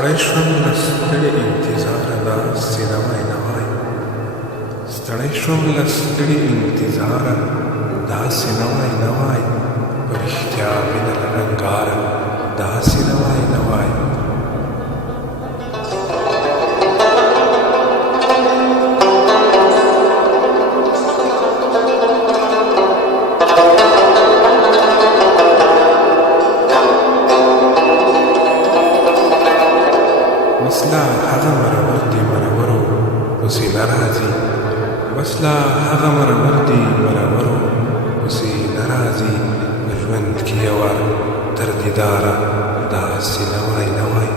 ستړی شوم له ستړي انتظاره داسې نوی نوی ستړی شوم له ستړي انتظاره داسې نوی نوی په رښتیا مینه له ننګاره داسې نوی نوی بس لا هغه مرور دي مرورو پسې نه راځي بس لا هغه مرور دي مرورو پسې نه راځي په ژوند کې یو وار تر دیداره داسې نوی نوی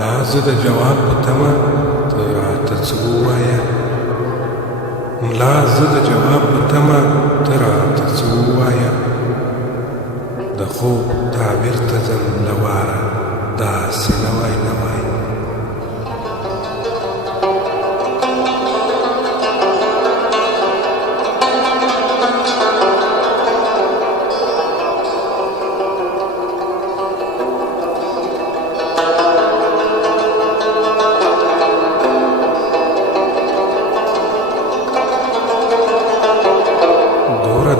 لا زه د جواب په تمه ته راته څه ووایه ملا زه د جواب په تمه ته راته څه ووایه د خوب تعبیر ته ځم له واره داسې نوی نوی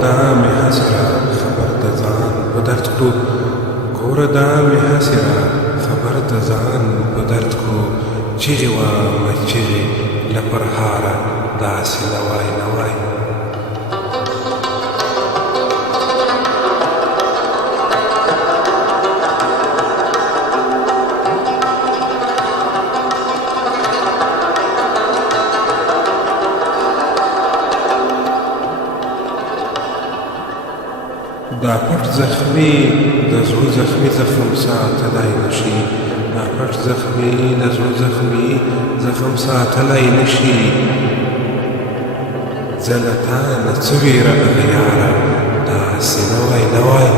دا مې هسې را خبر د ځان په درد کړو ګوره دا مې هسې را خبر د ځان په درد کړو چیغې وامه چیغې له پرهاره داسې نوی نوی دا پټ زخمي د زړه زخمي زخم ساتلی نشي دا پټ زخمي د زړه زخمي زخم ساتلی نشي زه له تا نه څه ویره هغه یاره داسې نوی نوی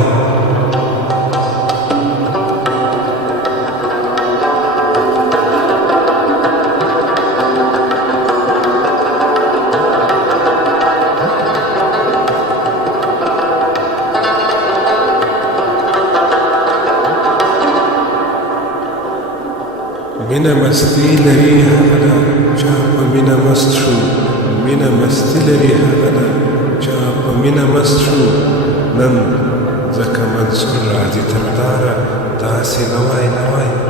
مینه مستی لري هغه ده چا په مینه مست شو مینه مستی لري هغه ده چا په مینه مست شو نن ځکه منصور راځي تر داره داسې نوی نوی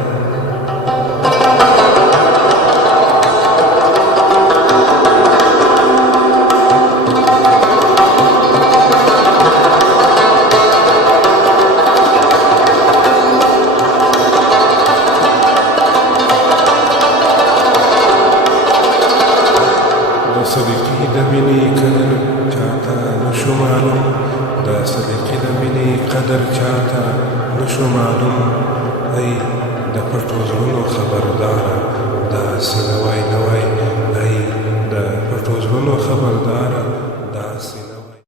صدیقی د مینې قدر چاته نشو معلوم د صدیقی د مینې قدر چاته نشو معلوم ای د پټو زړونو خبرداره داسې نوی نوی ای د پټو زړونو خبرداره